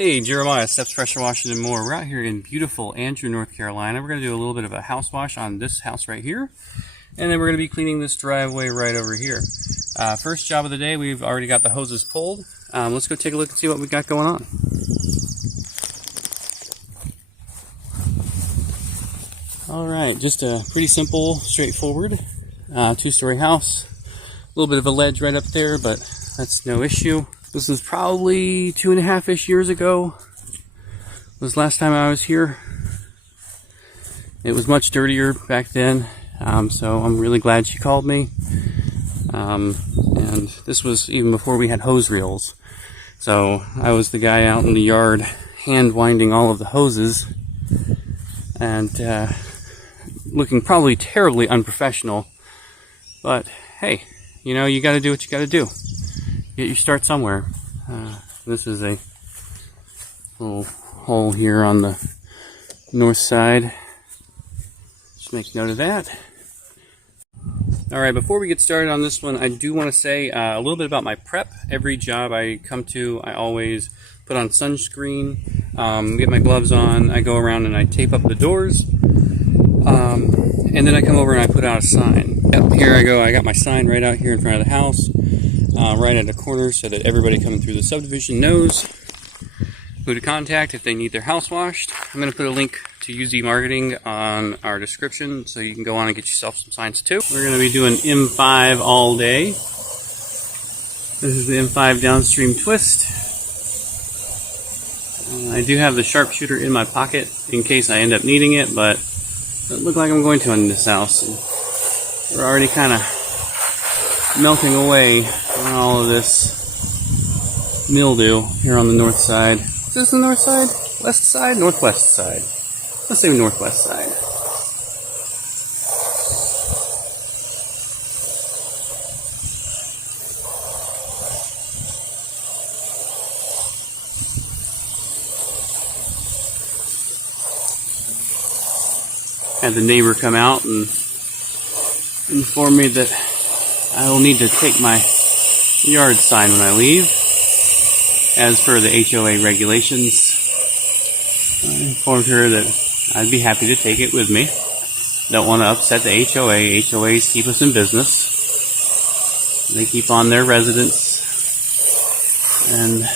Hey, Jeremiah, Steps Pressure Washing and More. We're out here in beautiful Angier, North Carolina. We're going to do a little bit of a house wash on this house right here. And then we're going to be cleaning this driveway right over here. First job of the day, we've already got the hoses pulled. Let's go take a look and see what we got going on. Alright, just a pretty simple, straightforward two-story house. A little bit of a ledge right up there, but that's no issue. This was probably 2.5-ish years ago. Was last time I was here. It was much dirtier back then, so I'm really glad she called me. And this was even before we had hose reels. So I was the guy out in the yard hand winding all of the hoses and looking probably terribly unprofessional. But hey, you know, you got to do what you got to do. Get your start somewhere. This is a little hole here on the north side. Just make note of that. Alright, before we get started on this one, I do want to say a little bit about my prep. Every job I come to, I always put on sunscreen, get my gloves on, I go around and I tape up the doors, and then I come over and I put out a sign. Yep, here I go, I got my sign right out here in front of the house. Right at the corner so that everybody coming through the subdivision knows who to contact if they need their house washed. I'm going to put a link to UZ Marketing on our description so you can go on and get yourself some signs too. We're going to be doing M5 all day. This is the M5 Downstream twist. I do have the sharpshooter in my pocket in case I end up needing it, but it doesn't look like I'm going to in this house. And we're already kind of melting away on all of this mildew here on the north side. Is this the north side? West side? Northwest side. Let's say northwest side. Had the neighbor come out and inform me that I will need to take my yard sign when I leave, as per the HOA regulations. I informed her that I'd be happy to take it with me. Don't want to upset the HOA. HOAs keep us in business. They keep on their residents, and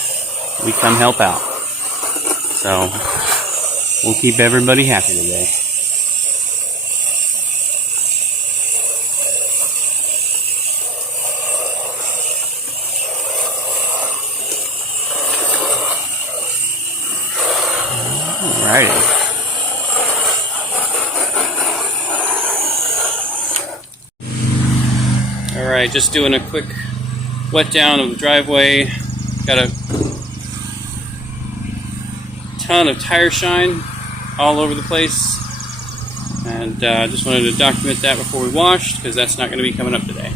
we come help out. So, we'll keep everybody happy today. Alrighty. Alright, just doing a quick wet down of the driveway. Got a ton of tire shine all over the place. And just wanted to document that before we washed, because that's not going to be coming up today.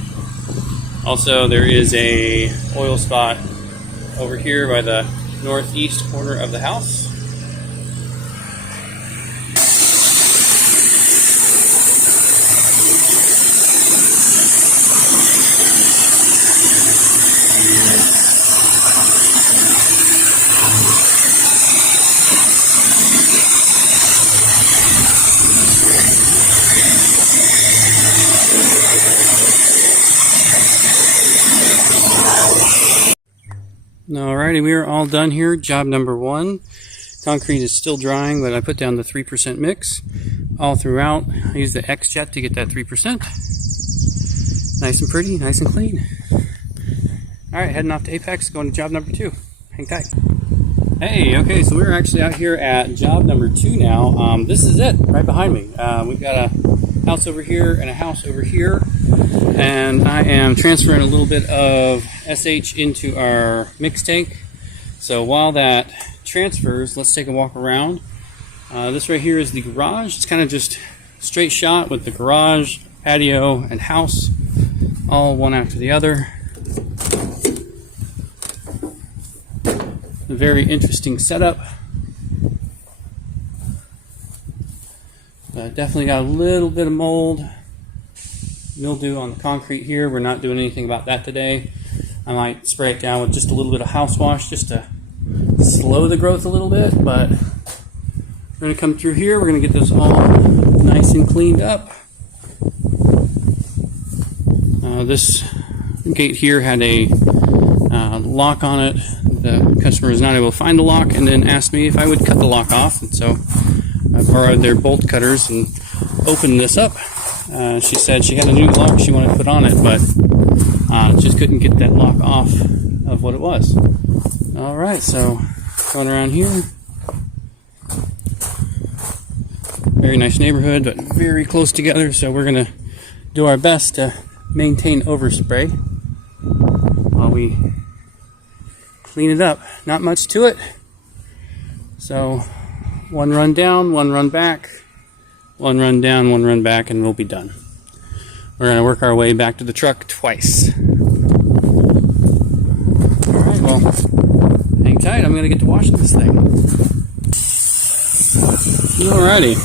Also, there is a oil spot over here by the northeast corner of the house. Alrighty, we are all done here. Job number 1. Concrete is still drying, but I put down the 3% mix all throughout. I used the X-Jet to get that 3%. Nice and pretty, nice and clean. Alright, heading off to Apex, going to job number 2. Hang tight. Hey, okay, so we're actually out here at job number 2 now. This is it, right behind me. We've got a house over here and a house over here. And I am transferring a little bit of SH into our mix tank. So while that transfers, let's take a walk around. This right here is the garage. It's kind of just straight shot with the garage, patio, and house all one after the other. A very interesting setup. Definitely got a little bit of mold, mildew on the concrete here. We're not doing anything about that today. I might spray it down with just a little bit of house wash just to slow the growth a little bit, but we're going to come through here. We're going to get this all nice and cleaned up. This gate here had a lock on it. The customer was not able to find the lock and then asked me if I would cut the lock off. And so I borrowed their bolt cutters and opened this up. She said she had a new lock she wanted to put on it, but just couldn't get that lock off of what it was. Alright, so going around here. Very nice neighborhood, but very close together, so we're going to do our best to maintain overspray while we clean it up. Not much to it. So one run down, one run back, one run down, one run back, and we'll be done. We're going to work our way back to the truck twice. Alright, well, hang tight. I'm going to get to washing this thing. Alrighty.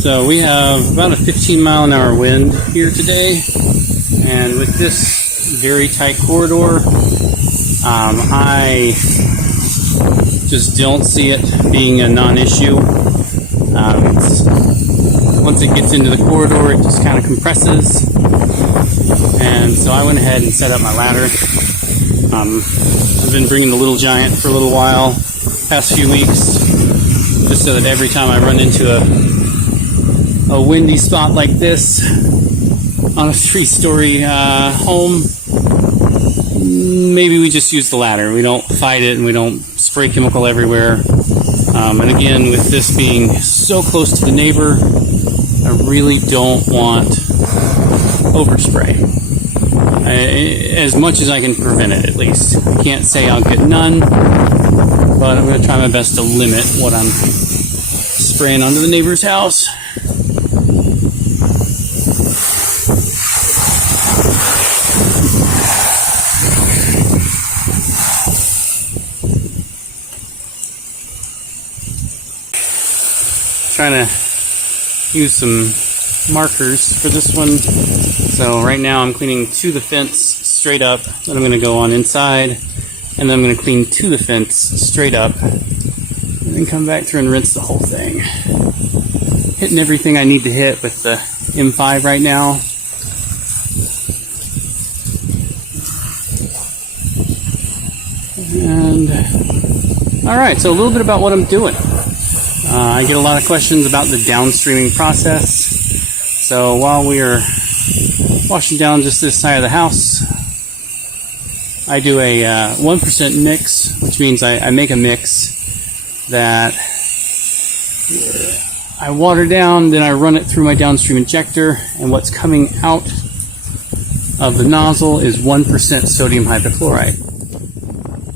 So we have about a 15-mile-an-hour wind here today. And with this very tight corridor, I just don't see it being a non-issue. Once it gets into the corridor, it just kind of compresses. And so I went ahead and set up my ladder. I've been bringing the Little Giant for a little while, past few weeks, just so that every time I run into a windy spot like this on a 3-story home, maybe we just use the ladder. We don't fight it and we don't spray chemical everywhere. And again, with this being so close to the neighbor, I really don't want overspray. As much as I can prevent it, at least. I can't say I'll get none, but I'm going to try my best to limit what I'm spraying onto the neighbor's house. Trying to use some markers for this one. So right now I'm cleaning to the fence straight up, then I'm going to go on inside, and then I'm going to clean to the fence straight up, and then come back through and rinse the whole thing. Hitting everything I need to hit with the M5 right now. And alright, so a little bit about what I'm doing. I get a lot of questions about the downstreaming process. So while we are washing down just this side of the house, I do a 1% mix, which means I make a mix that I water down, then I run it through my downstream injector, and what's coming out of the nozzle is 1% sodium hypochlorite.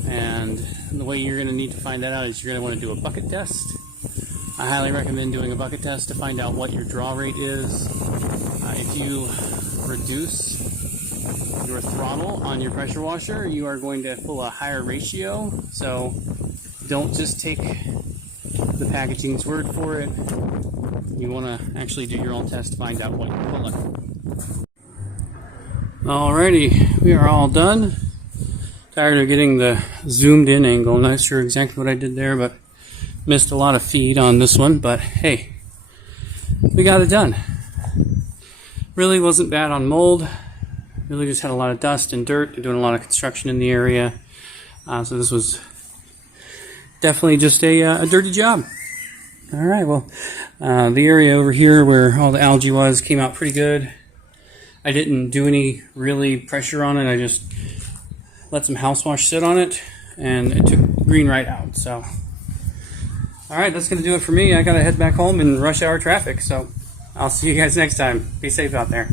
And the way you're going to need to find that out is you're going to want to do a bucket test. I highly recommend doing a bucket test to find out what your draw rate is. If you reduce your throttle on your pressure washer, you are going to pull a higher ratio. So don't just take the packaging's word for it. You want to actually do your own test to find out what you're pulling. Alrighty, we are all done. Tired of getting the zoomed in angle. Not sure exactly what I did there, but missed a lot of feed on this one, but hey, we got it done. Really wasn't bad on mold. Really just had a lot of dust and dirt. They're doing a lot of construction in the area. So this was definitely just a dirty job. Alright, well, the area over here where all the algae was came out pretty good. I didn't do any really pressure on it. I just let some house wash sit on it, and it took green right out. So alright, that's going to do it for me. I got to head back home and rush hour traffic, so I'll see you guys next time. Be safe out there.